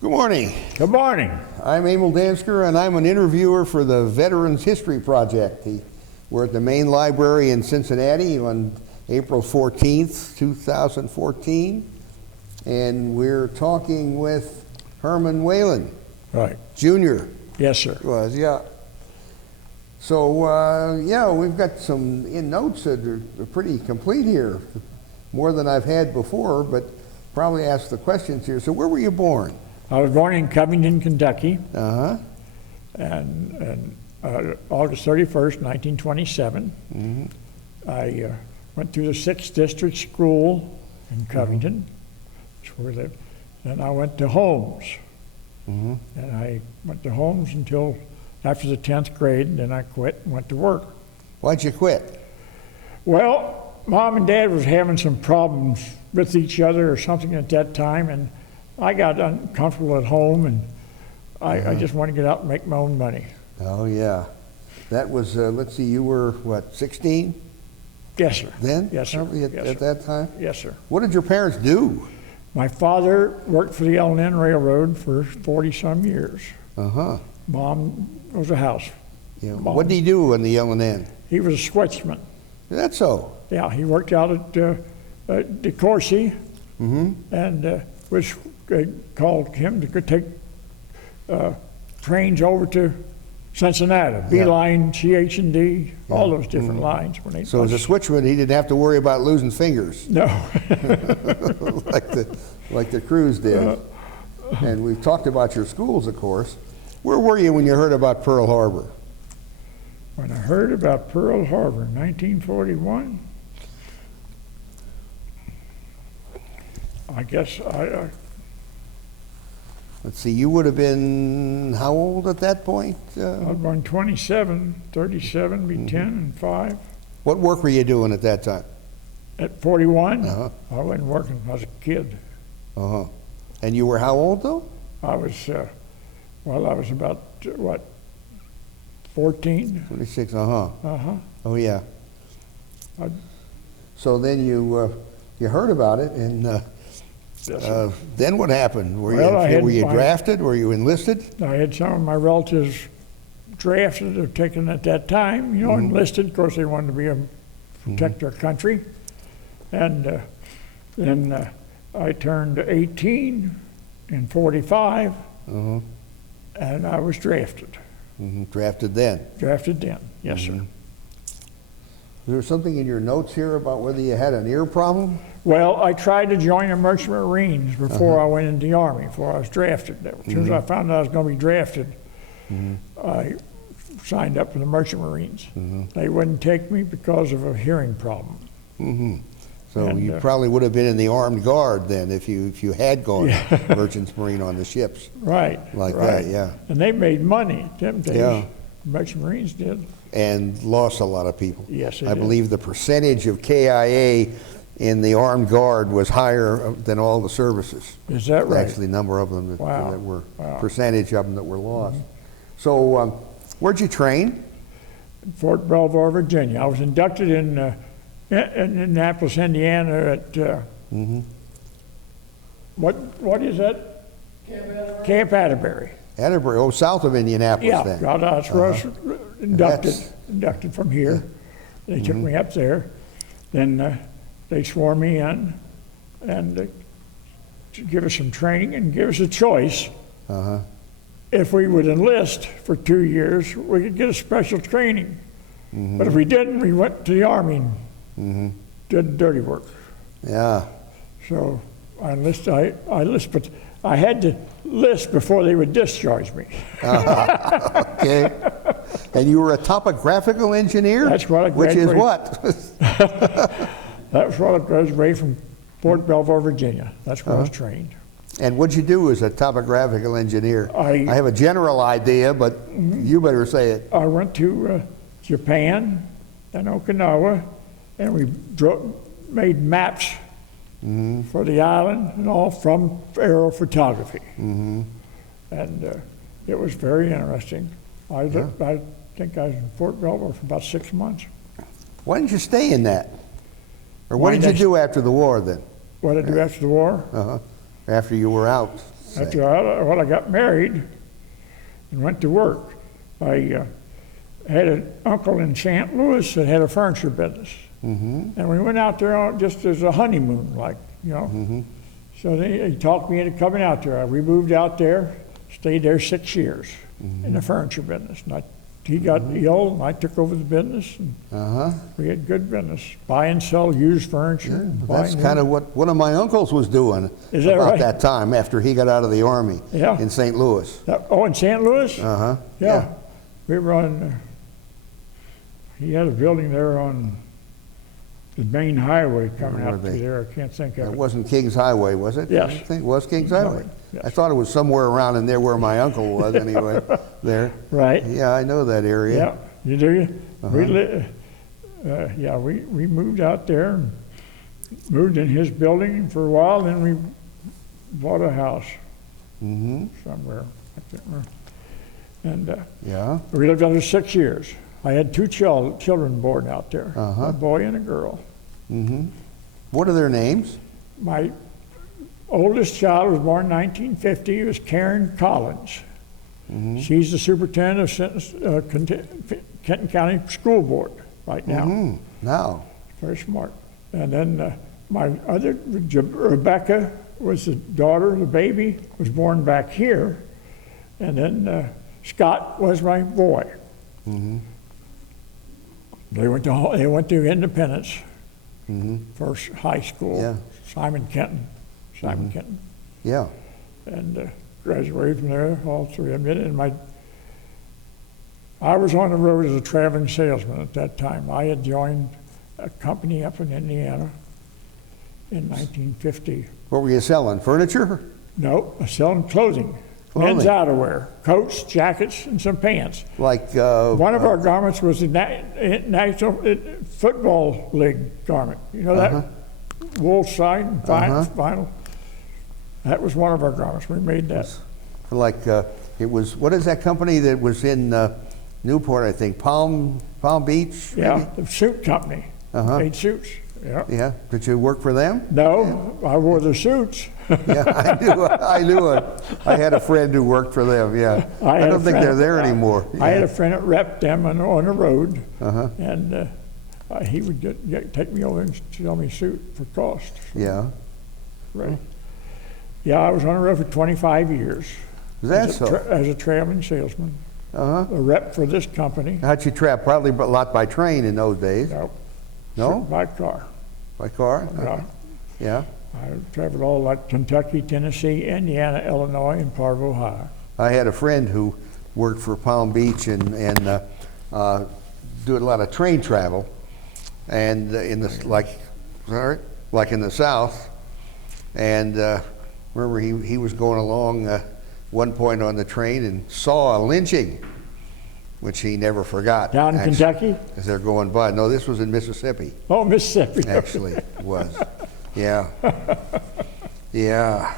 Good morning. Good morning. I'm Emil Dansker, and I'm an interviewer for the Veterans History Project. We're at the main library in Cincinnati on April 14th, 2014, and we're talking with Herman Whalen, Right. Jr. Yes, sir. Was, yeah. So, we've got some notes that are pretty complete here, more than I've had before, but probably ask the questions here. So where were you born? I was born in Covington, Kentucky, Uh-huh. and August 31st, 1927. Mm-hmm. I went through the 6th District School in Covington. That's where I lived. Then I went to Holmes. Mm-hmm. And I went to Holmes until after the 10th grade, and then I quit and went to work. Why'd you quit? Well, Mom and Dad was having some problems with each other or something at that time, and I got uncomfortable at home, and I just wanted to get out and make my own money. Oh, yeah. That was, let's see, you were, what, 16 Yes, sir. then? Yes, sir. Probably at, Yes, at sir. that time? Yes, sir. What did your parents do? My father worked for the L&N Railroad for 40-some years. Uh-huh. Mom was a house. Yeah. Mom. What did he do in the L&N? He was a switchman. That's so. Yeah, he worked out at DeCourcy, Mm-hmm. and which called him to take trains over to Cincinnati, B line, CH&D, all those different lines. When they So as a switchman, he didn't have to worry about losing fingers No. like the crews did. And we've talked about your schools, of course. Where were you when you heard about Pearl Harbor? When I heard about Pearl Harbor in 1941, I guess Let's see, you would have been how old at that point? I was born 27, 37, be 10 and 5. What work were you doing at that time? At 41, Uh-huh. I wasn't working. I was a kid. Uh-huh. And you were how old, though? I was, I was about, 14. 26, uh-huh. Uh-huh. Oh, yeah. I- So then you heard about it, and Yes, sir. then what happened? Were Well, I you, had were you my- drafted? Were you enlisted? I had some of my relatives drafted or taken at that time, enlisted. Of course, they wanted to be protect our country. And then I turned 18 in 45, Uh-huh. and I was drafted. Drafted then. Drafted then, yes, sir. Is there something in your notes here about whether you had an ear problem? Well, I tried to join the Merchant Marines before I went into the Army, before I was drafted. As soon as I found out I was going to be drafted, I signed up for the Merchant Marines. They wouldn't take me because of a hearing problem. So And, you probably would have been in the armed guard then if you had gone Merchant Marine on the ships. Right. Like right. that, yeah. And they made money, them days. Yeah. Merchant Marines did. And lost a lot of people. Yes, they I did. believe the percentage of KIA in the armed guard was higher than all the services. Is that right? Actually, a number of them that, Wow. that were, Wow. percentage of them that were lost. So where'd you train? Fort Belvoir, Virginia. I was inducted in Annapolis, Indiana at, what is that? Camp Atterbury. Atterbury, oh, south of Indianapolis Yeah, then. that's where I was inducted, That's- inducted from here. They took me up there. Then they swore me in and to give us some training and give us a choice. Uh-huh. If we would enlist for 2 years, we could get a special training. But if we didn't, we went to the Army and did dirty work. Yeah. So I enlisted, but I had to enlist before they would discharge me. Okay. And you were a topographical engineer? That's what I Which is graduated. what? That was what I graduated from Fort Belvoir, Virginia. That's where I was trained. And what'd you do as a topographical engineer? I have a general idea, but you better say it. I went to Japan and Okinawa, and we made maps for the island and all from aerial photography. And it was very interesting. I think I was in Fort Belvoir for about 6 months. Why didn't you stay in that? Or what Why did you did I- do after the war then? What did I do after the war? Uh-huh. After you were out say. After I got married and went to work, I had an uncle in St. Louis that had a furniture business. And we went out there just as a honeymoon, like, you know. So he talked me into coming out there. We moved out there, stayed there 6 years in the furniture business. And he got ill, and I took over the business. And we had good business, buy and sell used furniture. That's kind of what one of my uncles was doing Is that about right? that time after he got out of the Army in St. Louis. In St. Louis? Yeah. We were on, he had a building there on the main highway coming Where up they- through there. I can't think of It it. wasn't King's Highway, was it? Yes. I think it was King's Highway. Yes. I thought it was somewhere around in there where my uncle was anyway, there. Right. Yeah, I know that area. Yeah, you do? We moved out there and moved in his building for a while, then we bought a house somewhere. I can't remember. And Yeah. we lived out there 6 years. I had two children born out there, a boy and a girl. What are their names? My oldest child was born in 1950. It was Karen Collins. She's the superintendent of Kenton County School Board right now. Now. Very smart. And then my other, Rebecca, was the daughter, the baby, was born back here. And then Scott was my boy. They went to Independence for high school. Yeah. Simon Kenton. Yeah. And graduated from there, all three of them. And I was on the road as a traveling salesman at that time. I had joined a company up in Indiana in 1950. What were you selling? Furniture? No, selling clothing. Men's outerwear, coats, jackets, and some pants. Like One of our garments was the National Football League garment. You know that? Wool side and vinyl. That was one of our garments. We made that. like it was. What is that company that was in Newport? I think Palm Beach. Maybe? Yeah, the suit company. Made suits. Yeah. Yeah. Did you work for them? No, I wore the suits. Yeah, I knew it. I had a friend who worked for them. Yeah, I don't think they're there anymore. I had a friend that repped them on the road, and he would take me over and sell me a suit for cost. Yeah. Right. Yeah, I was on the road for 25 years. Is that so? As a traveling salesman. A rep for this company. How'd you travel? Probably a lot by train in those days. No? By car. By car? Yeah. I traveled all like Kentucky, Tennessee, Indiana, Illinois, and part of Ohio. I had a friend who worked for Palm Beach and doing a lot of train travel, and in the like in the South, and remember he was going along one point on the train and saw a lynching, which he never forgot. Down in Kentucky? As they're going by. No, this was in Mississippi. Oh, Mississippi. Actually, it was. Yeah. Yeah.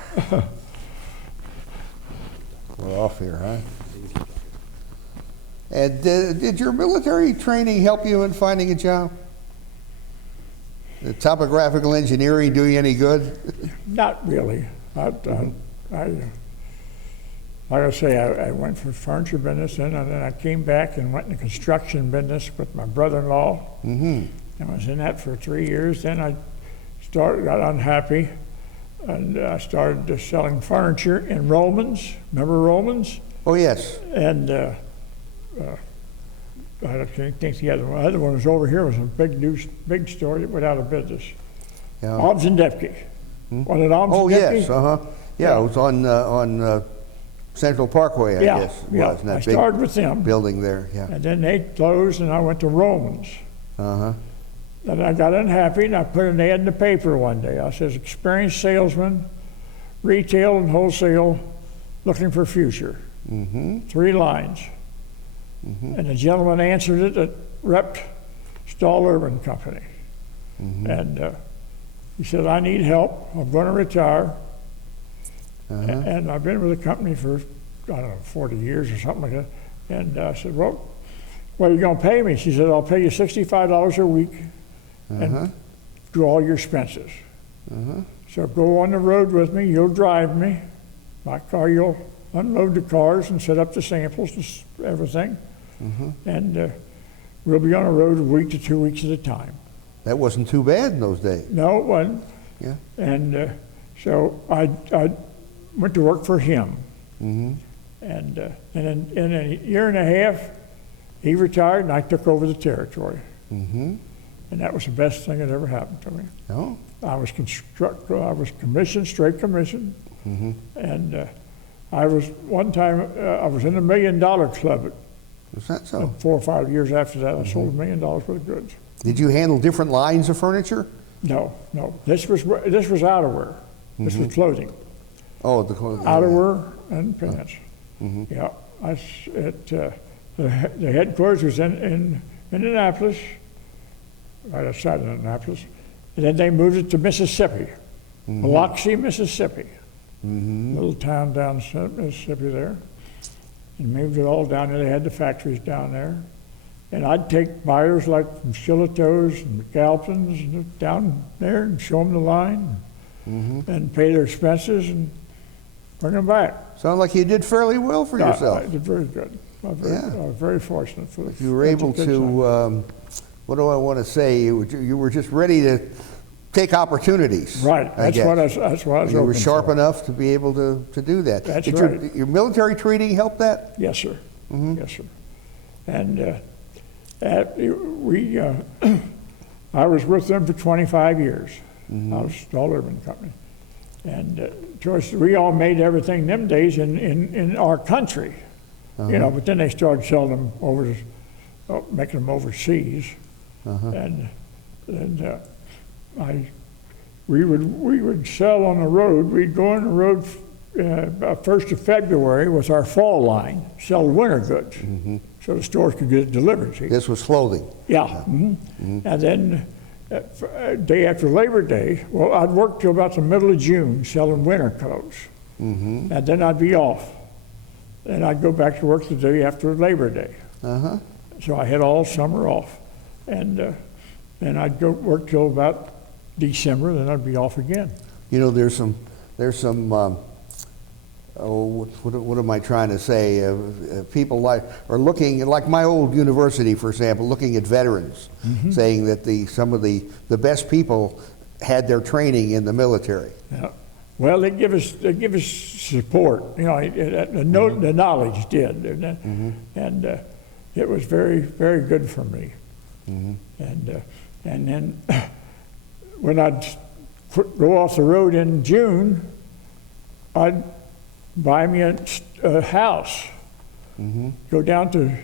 We're off here, huh? And did your military training help you in finding a job? Did topographical engineering do you any good? Not really. Like I say, I went for furniture business, and then I came back and went in the construction business with my brother-in-law. And I was in that for 3 years. Then I got unhappy, and I started selling furniture in Romans. Remember Romans? Oh, yes. And I think the other one was over here. It was a big store that went out of business. Yeah. Obs and Depke. Was it Obs and Depke? Yes, Yeah, it was on Central Parkway, I guess. It was, in that I started with them. building there, yeah. And then they closed, and I went to Romans. And I got unhappy, and I put an ad in the paper one day. I says, experienced salesman, retail and wholesale, looking for future. 3 lines. And the gentleman answered it at repped Stahl Urban Company. And he said, I need help. I'm going to retire. And I've been with the company for, I don't know, 40 years or something like that. And I said, well, what are you going to pay me? She said, I'll pay you $65 a week and do all your expenses. So go on the road with me, you'll drive me, My car, you'll unload the cars and set up the samples and everything. And we'll be on the road a week to 2 weeks at a time. That wasn't too bad in those days. No, it wasn't. Yeah. And so I went to work for him. And in a year and a half, he retired and I took over the territory. And that was the best thing that ever happened to me. Oh. I was commissioned, straight commission. And I was, one time, I was in the $1 Million Club. Was that so? 4 or 5 years after that, I sold $1 million worth of goods. Did you handle different lines of furniture? No. This was outerwear. This was clothing. Oh, the clothing. Outerwear and pants. Yeah. The headquarters was in Indianapolis, right outside of Indianapolis. And then they moved it to Mississippi, Biloxi, Mississippi. Little town down Mississippi there. And moved it all down there. They had the factories down there. And I'd take buyers like from Shillito's and McAlpin's down there and show them the line and pay their expenses and bring them back. Sound like you did fairly well for yourself. I did very good. I was very fortunate for the You were able to, what do I want to say? You were just ready to take opportunities. Right. That's what I was You were open sharp for. enough to be able to do that. That's Did right. your military training help that? Yes, sir. Yes, sir. And I was with them for 25 years. I was Stahl Urban Company. And of course, we all made everything them days in our country, you know, but then they started selling them making them overseas. And we would sell on the road. We'd go on the road 1st of February with our fall line, sell winter goods, so the stores could get it delivered. See? This was clothing. Yeah. And then day after Labor Day, well, I'd work till about the middle of June selling winter clothes. And then I'd be off. And I'd go back to work the day after Labor Day. So I had all summer off. And then I'd go work till about December, then I'd be off again. You know, there's some what am I trying to say? People are looking, like my old university, for example, looking at veterans, saying that some of the best people had their training in the military. Yeah. Well, they give us support. You know, the knowledge did, and it was very, very good for me. And then when I'd go off the road in June, I'd buy me a house, go down to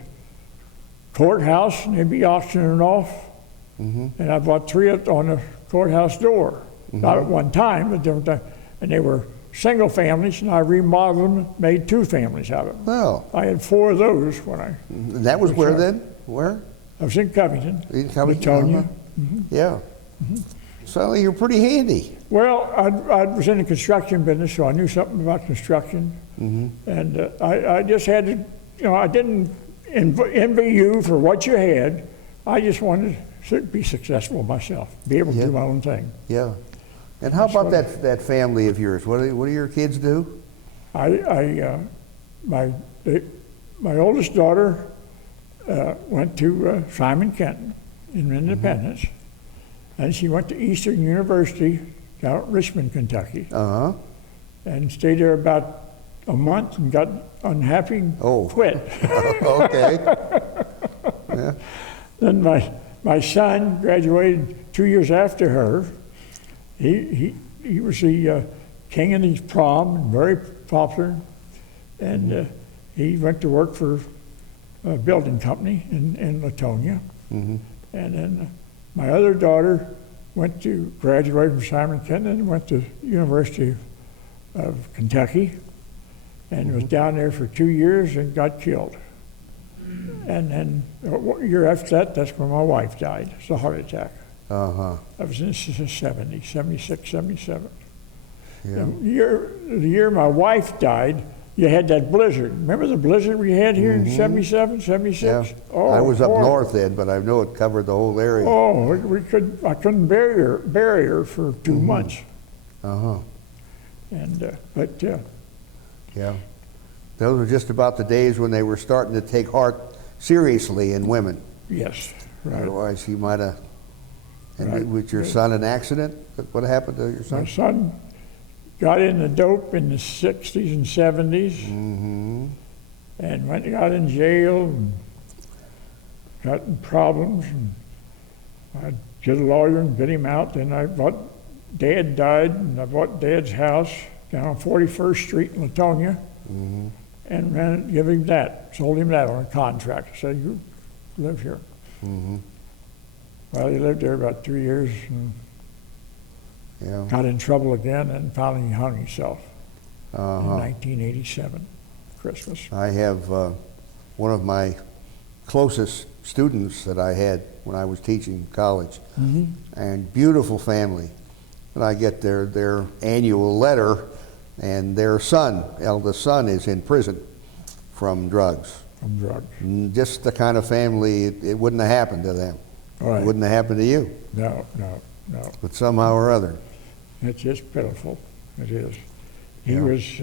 courthouse, and they'd be auctioning off, and I bought 3 on the courthouse door, not at one time, but different time, and they were single families, and I remodeled them, made 2 families out of them. Well, I had 4 of those when I. And that was where then? Where? I was in Covington, In Covington, Latonia. Yeah. So you're pretty handy. Well, I was in the construction business, so I knew something about construction. And I just had to, you know, I didn't envy you for what you had. I just wanted to be successful myself, be able to do my own thing. Yeah. And how about that family of yours? What do your kids do? My oldest daughter went to Simon Kenton in Independence, and she went to Eastern University down at Richmond, Kentucky, and stayed there about a month and got unhappy and quit. Okay. Yeah. Then my son graduated 2 years after her. He was the king of his prom, and very popular, and he went to work for a building company in Latonia. And then my other daughter went to graduate from Simon Kenton and went to University of Kentucky, and was down there for 2 years and got killed. And then a year after that, that's when my wife died. It's a heart attack. That was in the 70s, 76, 77. Yeah. The year my wife died, you had that blizzard. Remember the blizzard we had here in 77, 76? Yeah. Oh, I was up horrible. north then, but I know it covered the whole area. Oh, I couldn't bury her for 2 months. And Yeah. Those were just about the days when they were starting to take heart seriously in women. Yes, right. Otherwise, he might have. And Right. with your son, an accident? What happened to your My son? son got into dope in the 60s and 70s Mm-hmm. and got in jail and got in problems. And I get a lawyer and get him out. Then Dad died, and I bought Dad's house down on 41st Street in Latonia and give him that, sold him that on a contract. I said, you live here. Well, he lived there about 3 years and Yeah. got in trouble again, and finally hung himself in Uh-huh. 1987, Christmas. I have one of my closest students that I had when I was teaching college, and beautiful family. And I get their annual letter, and their son, eldest son, is in prison from drugs. From drugs. Just the kind of family, it wouldn't have happened to them. Right. It wouldn't have happened to you, No. but somehow or other. It's just pitiful. It is. He Yeah. was,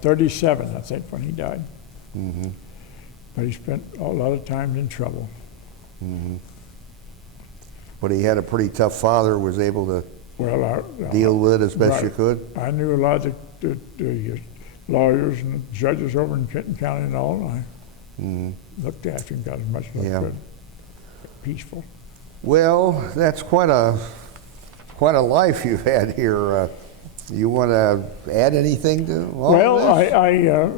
37, I think, when he died. Mm-hmm. But he spent a lot of time in trouble. Mm-hmm. But he had a pretty tough father, was able to Well, deal with it as best you right. could. I knew a lot of the lawyers and the judges over in Kenton County and all. And I Mhm. looked after him, got as much as I Yeah. could. Peaceful. Well, that's quite a life you've had here. You want to add anything to all Well, of this? I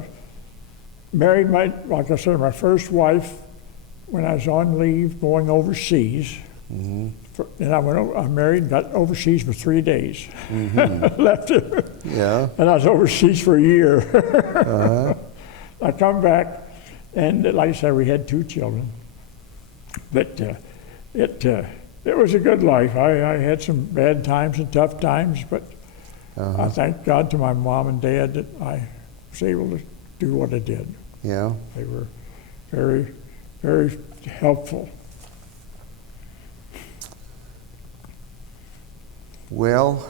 married like I said, my first wife when I was on leave going overseas. And I married, got overseas for 3 days. Left her. Yeah. And I was overseas for a year. I come back, and like I said, we had 2 children. But it was a good life. I had some bad times and tough times, but I thank God to my mom and dad that I was able to do what I did. Yeah. They were very, very helpful. Well,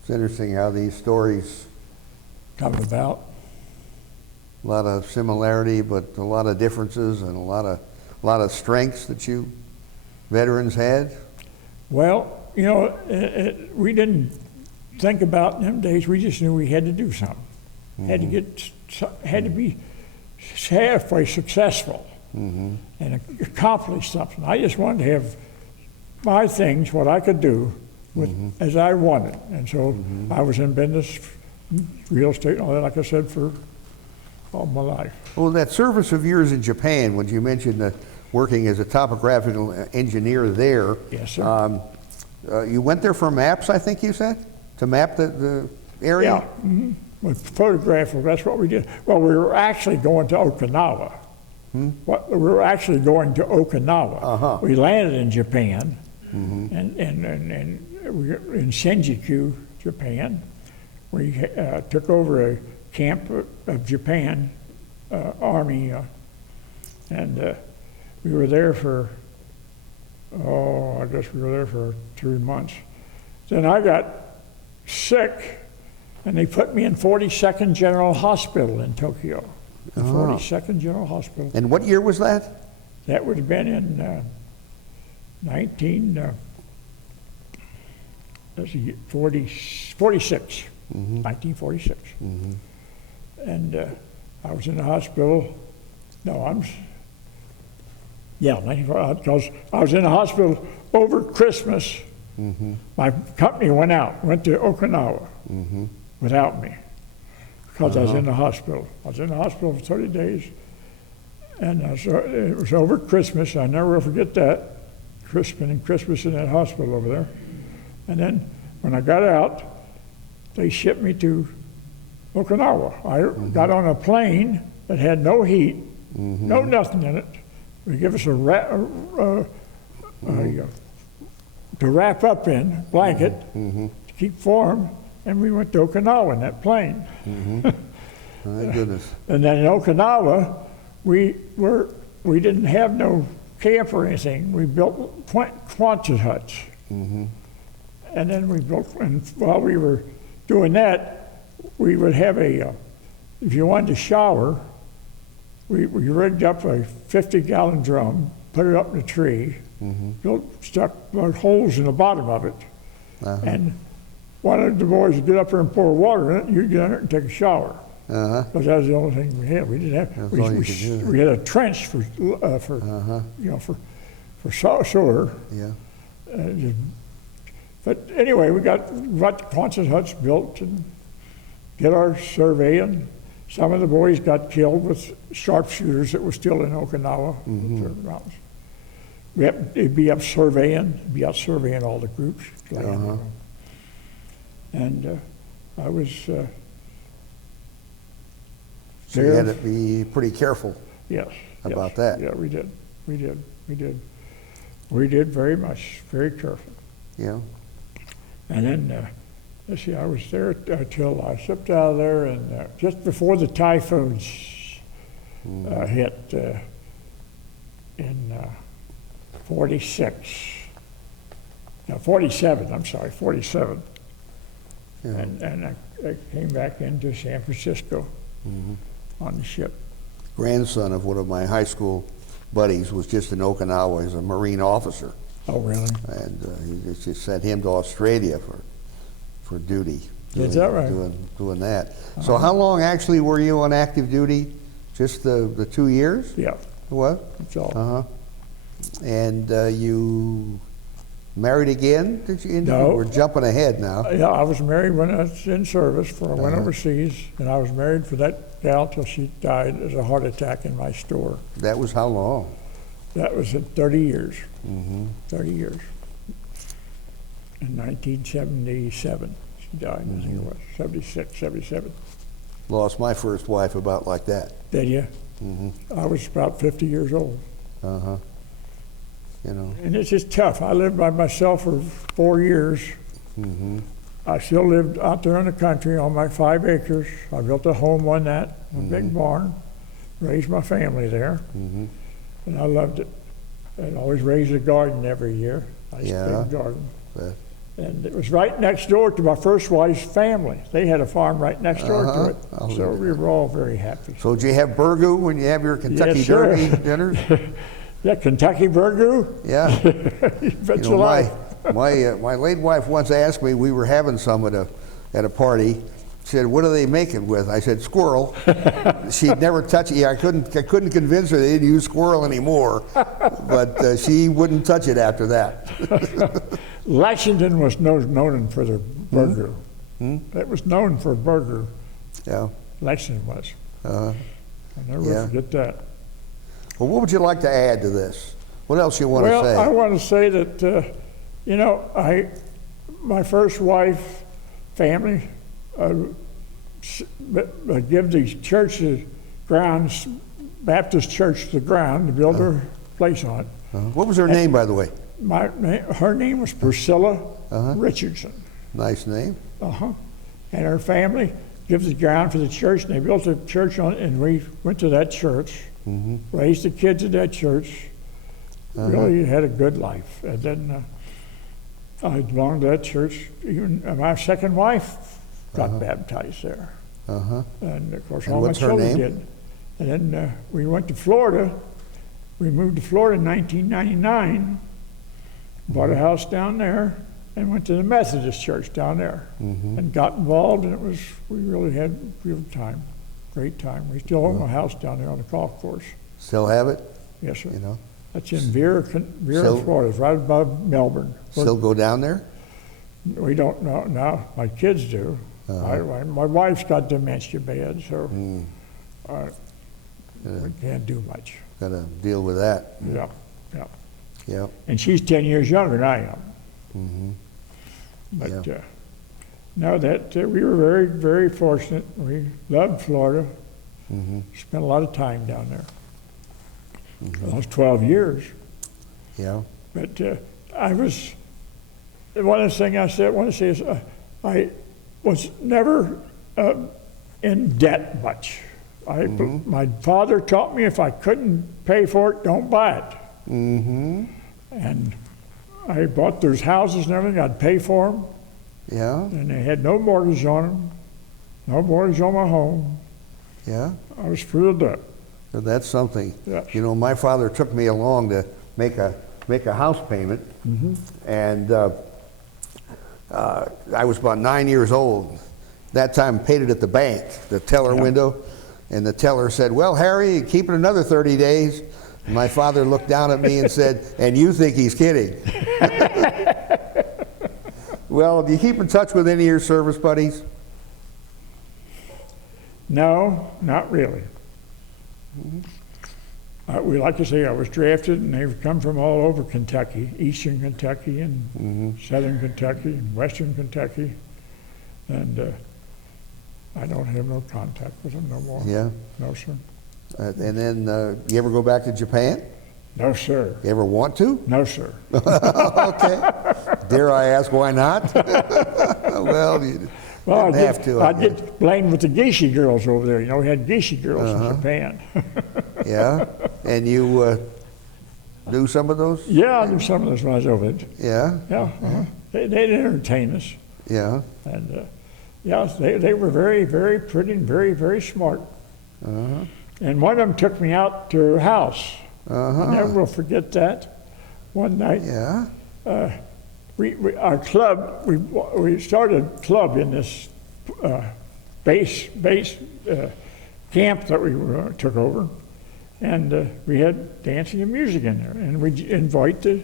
it's interesting how these stories, Come about. a lot of similarity, but a lot of differences and a lot of strengths that you veterans had. Well, you know, we didn't think about in them days. We just knew we had to do something. Had to be halfway successful and accomplish something. I just wanted to have my things, what I could do, as I wanted. And so I was in business, real estate, and all that, like I said, for all my life. Well, that service of yours in Japan, when you mentioned working as a topographical engineer there. Yes, sir. You went there for maps, I think you said, to map the area? Yeah. With Topographical, that's what we did. Well, we were actually going to Okinawa. We were actually going to Okinawa. We landed in Japan, and we were in Shinjuku, Japan. We took over a camp of Japan Army, and we were there for, I guess we were there for 3 months. Then I got sick, and they put me in 42nd General Hospital in Tokyo. The 42nd General Hospital. And what year was that? That would have been in 1946. 1946. And I was in the hospital. No, because I was in the hospital over Christmas. My company went to Okinawa without me because I was in the hospital. I was in the hospital for 30 days, and it was over Christmas. I never will forget that, spending Christmas in that hospital over there. And then when I got out, they shipped me to Okinawa. I got on a plane that had no heat, no nothing in it. They give us to wrap up in, blanket, to keep warm, and we went to Okinawa in that plane. My goodness. And then in Okinawa, we didn't have no camp or anything. We built Quonset huts. And then we built, and while we were doing that, we would have a if you wanted to shower, we rigged up a 50-gallon drum, put it up in a tree, stuck holes in the bottom of it, and one of the boys would get up there and pour water in it, you'd get in there and take a shower. Because that was the only thing we had. We didn't have. We had a trench for sewer. Yeah. But anyway, we got the Quonset huts built and did our surveying. Some of the boys got killed with sharpshooters that were still in Okinawa. The mountains. They'd be out surveying all the groups. And I was So you had to be pretty careful about that. Yeah, we did. We did very much, very careful. Yeah. And then, let's see, I was there till I slipped out of there, and just before the typhoons hit in 47, I'm sorry, 47. Yeah. And I came back into San Francisco on the ship. Grandson of one of my high school buddies was just in Okinawa as a Marine officer. Oh, really? And he just sent him to Australia for duty. Is that right? Doing that. So how long actually were you on active duty? Just the 2 years? Yeah. What? That's all. And you married again? Did you? No. We're jumping ahead now. Yeah, I was married when I was in service. I went overseas, and I was married for that gal till she died as a heart attack in my store. That was how long? That was at 30 years. 30 years. In 1977, she died. I think it was 76, 77. Lost my first wife about like that. Did you? I was about 50 years old. You know. And it's just tough. I lived by myself for 4 years. I still lived out there in the country on my 5 acres. I built a home on that, a big barn, raised my family there, and I loved it. I'd always raised a garden every year, nice big garden. And it was right next door to my first wife's family. They had a farm right next door to it, so we were all very happy. So did you have burgoo when you have your Kentucky Derby dinners? Yeah, Kentucky burgoo? Yeah. My late wife once asked me, we were having some at a party. She said, "What are they making with?" I said, "Squirrel." She'd never touch it. I couldn't convince her they didn't use squirrel anymore, but she wouldn't touch it after that. Lexington was known for their burger. It was known for burger. Yeah. Lexington was. I'll never forget that. Well, what would you like to add to this? What else you want to say? Well, I want to say that, my first wife, family, give the church the grounds, Baptist church the ground to build their place on. What was her name, by the way? Her name was Priscilla Richardson. Nice name. And her family gives the ground for the church, and they built a church on it, and we went to that church, raised the kids at that church, really had a good life. And then I belonged to that church. Even my second wife got baptized there. And of course, all my children did. And then we went to Florida. We moved to Florida in 1999, bought a house down there, and went to the Methodist church down there, and got involved. And we really had a real time, great time. We still own a house down there on the golf course. Still have it? Yes, sir. You know. That's in Vera, Florida. It's right above Melbourne. Still go down there? We don't know now. My kids do. My wife's got dementia bad, so we can't do much. Got to deal with that. Yeah. And she's 10 years younger than I am. But no, that we were very, very fortunate. We loved Florida. Spent a lot of time down there. Almost 12 years. Yeah. But one of the things I want to say is I was never in debt much. My father taught me if I couldn't pay for it, don't buy it. And I bought those houses and everything. I'd pay for them. Yeah. And they had no mortgage on them, no mortgage on my home. Yeah? I was thrilled up. So that's something. Yes. You know, my father took me along to make a house payment, and I was about 9 years old. That time, I paid it at the bank, the teller window, and the teller said, "Well, Harry, keep it another 30 days." And my father looked down at me and said, "And you think he's kidding?" Well, do you keep in touch with any of your service buddies? No, not really. Like I say, I was drafted, and they've come from all over Kentucky, eastern Kentucky and southern Kentucky and western Kentucky, and I don't have no contact with them no more. Yeah. No, sir. And then, you ever go back to Japan? No, sir. You ever want to? No, sir. Okay. Dare I ask why not? Well, you didn't have to. I get blamed with the geisha girls over there. You know, we had geisha girls in Japan. Yeah? And you do some of those? Yeah, I knew some of those when I was over there. Yeah? Yeah, they'd entertain us. Yeah? And yeah, they were very, very pretty and very, very smart. And one of them took me out to her house. I never will forget that. One night, Yeah? our club, we started a club in this base camp that we took over, and we had dancing and music in there, and we invite the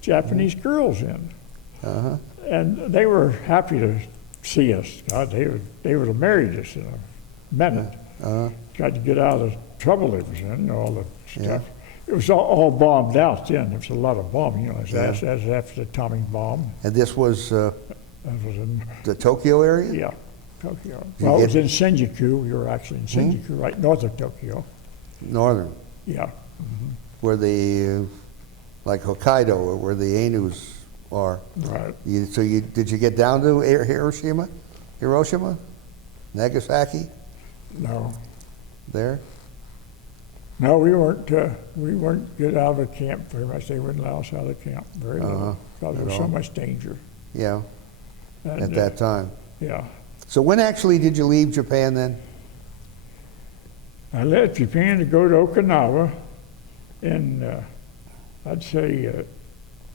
Japanese girls in, and they were happy to see us. God, they would have married us in a minute. Got to get out of the trouble they was in, all the stuff. Yeah. It was all bombed out then. There was a lot of bombing, you know, as after the atomic bomb. And this was That was in, the Tokyo area? yeah, Tokyo. you Well, it was get- in Shinjuku. We were actually in Shinjuku, right north of Tokyo. Northern. Yeah. Where the, like Hokkaido, or where the Ainus are. Right. Did you get down to Hiroshima? Nagasaki? No. There? No, we weren't get out of the camp very much. They wouldn't allow us out of the camp very little because there was so much danger. Yeah, And, at that time. Yeah. So when actually did you leave Japan then? I left Japan to go to Okinawa in, I'd say,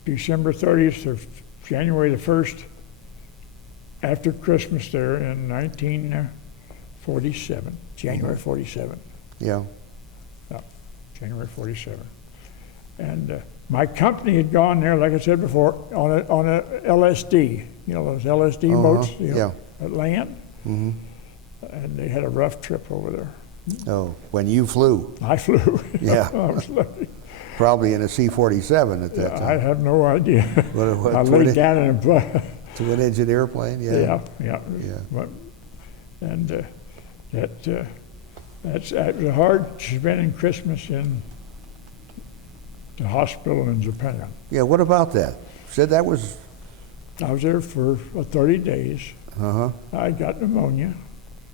December 30th or January the 1st, after Christmas there in 1947, January 47. Yeah. January 47. And my company had gone there, like I said before, on a LSD, you know, those LSD boats, you know, at land. And they had a rough trip over there. Oh, when you flew. I flew. Yeah. I was lucky. Probably in a C-47 at that I time. have no idea. What, I laid down in a twin-engine airplane? Yeah. yeah. Yeah. But, and that was a hard spending Christmas in the hospital in Japan. Yeah, what about that? Said that was... I was there for 30 days. Uh-huh. I got pneumonia.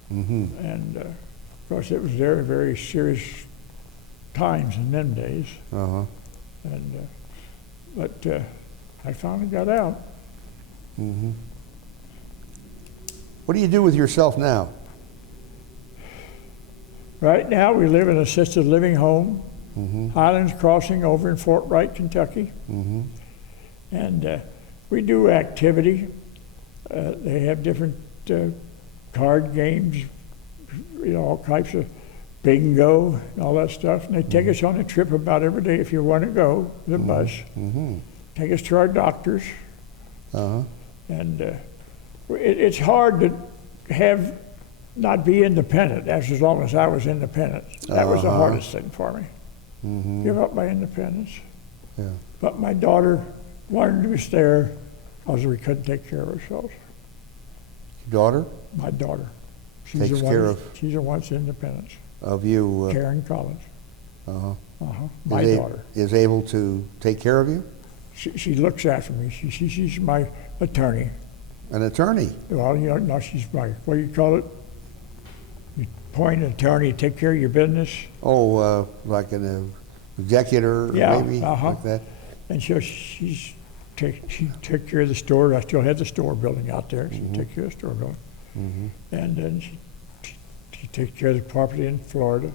And of course it was very, very serious times in them days. And but I finally got out. What do you do with yourself now? Right now we live in an assisted living home, Highlands Crossing over in Fort Wright, Kentucky. And we do activity. They have different card games, you know, all types of bingo and all that stuff. And they take us on a trip about every day if you want to go, the bus. Take us to our doctors. And it's hard to not be independent as long as I was independent. That was the hardest thing for me. Give up my independence. Yeah. But my daughter wanted us there because we couldn't take care of ourselves. Daughter? My daughter. Takes care of- She's the one's independence. Of you? Karen Collins. My is daughter. Is able to take care of you? She looks after me. She's my attorney. An attorney? Well, you know, no, she's my, what do you call it? You appoint an attorney to take care of your business. Oh, like an executor, Yeah, maybe, like that? And she took care of the store. I still had the store building out there. She took care of the store building. And then she She takes care of the property in Florida.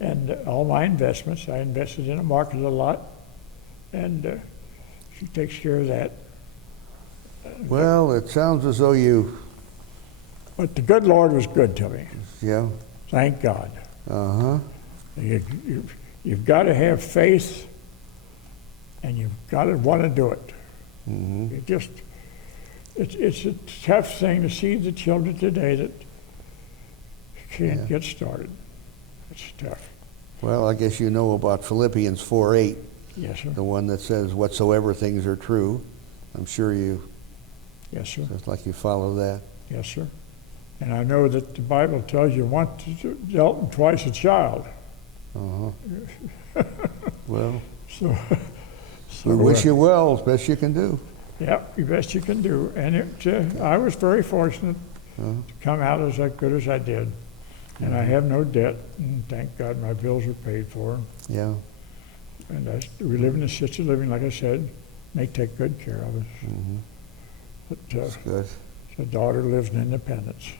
And all my investments, I invested in a market a lot, and she takes care of that. Well, it sounds as though But the good Lord was good to me. yeah, Thank God. uh-huh, You've got to have faith, and you've got to want to do it. It's a tough thing to see the children today that can't get started. It's tough. well, I guess you know about Philippians 4:8, Yes, sir. the one that says, whatsoever things are true. I'm sure Yes, sir. it's like you follow that. Yes, sir. And I know that the Bible tells you once dealt and twice a child. Uh-huh. Well, So we wish you well, as best you can do. yeah, the best you can do. And I was very fortunate to come out as good as I did. And I have no debt, and thank God my bills are paid for. Yeah. And we live in assisted living, like I said. They take good care of us. But That's good. the daughter lives in Independence.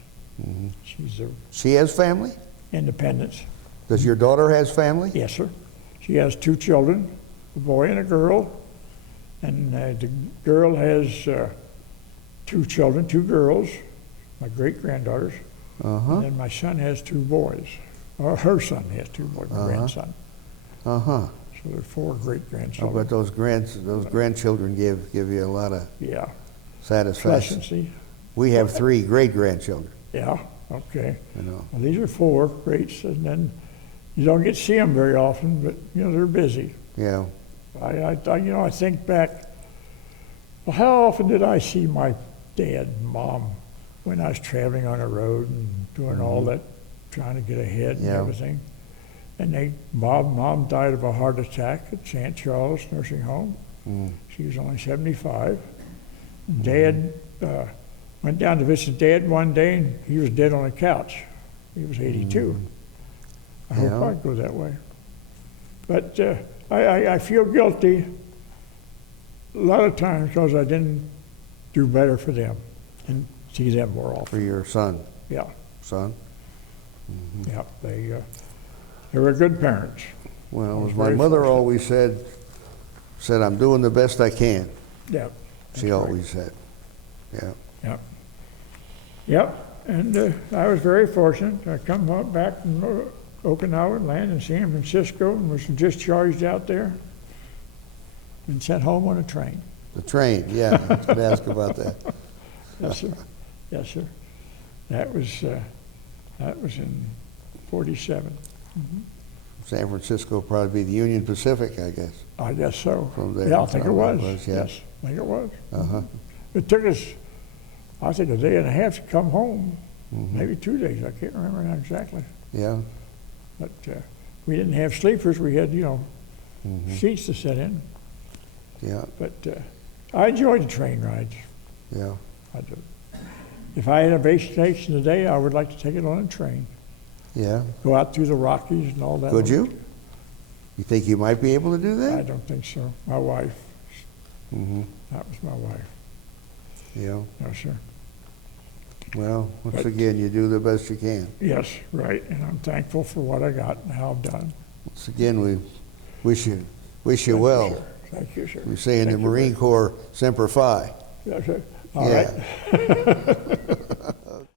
She's a She has family? Independence. Does your daughter has family? Yes, sir. She has 2 children, a boy and a girl. And the girl has 2 children, 2 girls, my great-granddaughters. And then my son has 2 boys. Or her son has 2 boys, my grandson. Uh-huh. So there are 4 I great-grandchildren. bet those grandchildren give you a lot of Yeah. satisfaction. Pleasancy. We have 3 great-grandchildren, Yeah, okay. you know. Well, these are 4 greats, and then you don't get to see them very often, but, they're busy. Yeah. I think back, well, how often did I see my dad and mom when I was traveling on the road and doing all that, trying to get ahead and Yeah. everything? And mom died of a heart attack at St. Charles Nursing Home. She was only 75. Dad went down to visit Dad one day, and he was dead on a couch. He was 82. I hope Yeah. I'd go that way. But I feel guilty a lot of times because I didn't do better for them and see them more For often. your son. Yeah, Son? yeah, they were good parents. Well, was as my very mother fortunate. always said, I'm doing the best I can. Yeah. She always said. Yeah. Yep. Yep. And I was very fortunate. I come back from Okinawa, landed in San Francisco, and was discharged out there and sent home on a train. The train, yeah. I was going to ask about that. Yes, sir. Yes, sir. That was in 47. San Francisco probably be the Union Pacific, I guess. I guess so. From there, Yeah, I think it was. yeah. Yes, I think it was. Uh-huh. It took us, I think, a day and a half to come home. Maybe 2 days. I can't remember now exactly. Yeah. But we didn't have sleepers. We had, seats to sit in. Yeah. But I enjoyed the train rides. Yeah. I do. If I had a vacation today, I would like to take it on a train. Yeah. Go out through the Rockies and all that. Could you? You think you might be able to do I that? don't think so. My wife. Mm-hmm. That was my wife. Yeah. No, sir. Well, once But- again, you do the best you can. Yes, right. And I'm thankful for what I got and how I've done. Once again, we wish you Thank you, well. sir. Thank you, sir. We say in the Thank you Marine Corps, Semper Fi. Yes, sir. All Yeah. right.